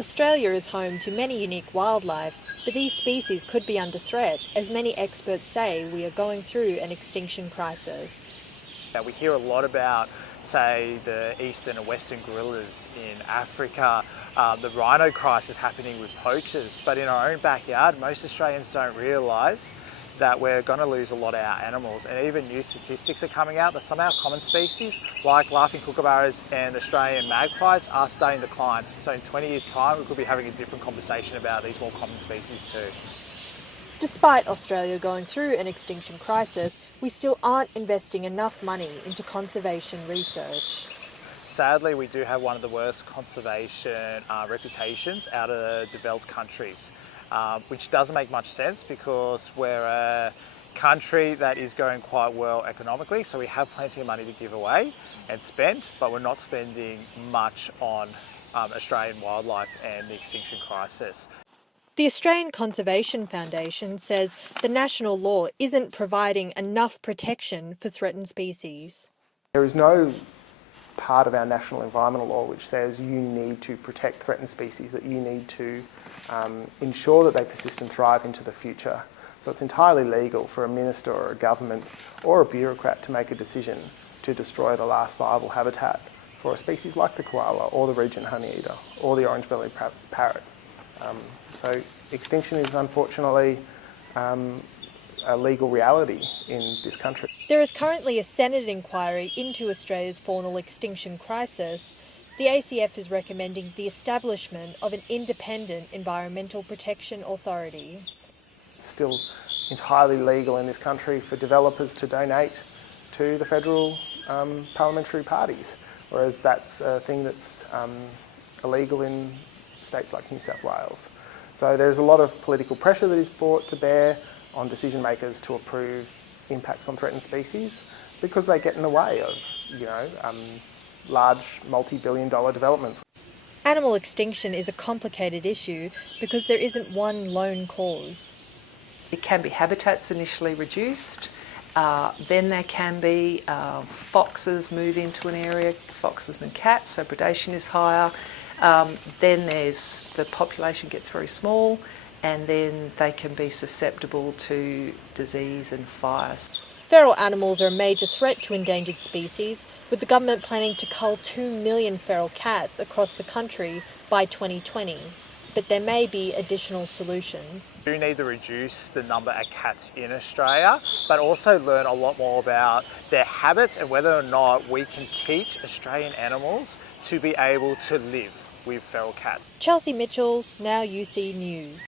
Australia is home to many unique wildlife, but these species could be under threat, as many experts say we are going through an extinction crisis. We hear a lot about, say, the eastern and western gorillas in Africa, the rhino crisis happening with poachers, but in our own backyard, most Australians don't realise that we're going to lose a lot of our animals, and even new statistics are coming out that some of our common species, like laughing kookaburras and Australian magpies, are starting to decline. So in 20 years' time, we could be having a different conversation about these more common species too. Despite Australia going through an extinction crisis, we still aren't investing enough money into conservation research. Sadly, we do have one of the worst conservation reputations out of developed countries, which doesn't make much sense because we're a country that is going quite well economically, so we have plenty of money to give away and spend, but we're not spending much on Australian wildlife and the extinction crisis. The Australian Conservation Foundation says the national law isn't providing enough protection for threatened species. There is no part of our national environmental law which says you need to protect threatened species, that you need to ensure that they persist and thrive into the future. So it's entirely legal for a minister or a government or a bureaucrat to make a decision to destroy the last viable habitat for a species like the koala or the regent honeyeater or the orange-bellied parrot. So extinction is unfortunately a legal reality in this country. There is currently a Senate inquiry into Australia's faunal extinction crisis. The ACF is recommending the establishment of an independent environmental protection authority. It's still entirely legal in this country for developers to donate to the federal parliamentary parties, whereas that's a thing that's illegal in states like New South Wales. So there's a lot of political pressure that is brought to bear on decision makers to approve impacts on threatened species because they get in the way of, large multi-billion-dollar developments. Animal extinction is a complicated issue because there isn't one lone cause. It can be habitats initially reduced, then there can be foxes move into an area, foxes and cats, so predation is higher. Then the population gets very small, and then they can be susceptible to disease and fires. Feral animals are a major threat to endangered species, with the government planning to cull 2 million feral cats across the country by 2020. But there may be additional solutions. We do need to reduce the number of cats in Australia, but also learn a lot more about their habits and whether or not we can teach Australian animals to be able to live with feral cats. Chelsea Mitchell, Now UC News.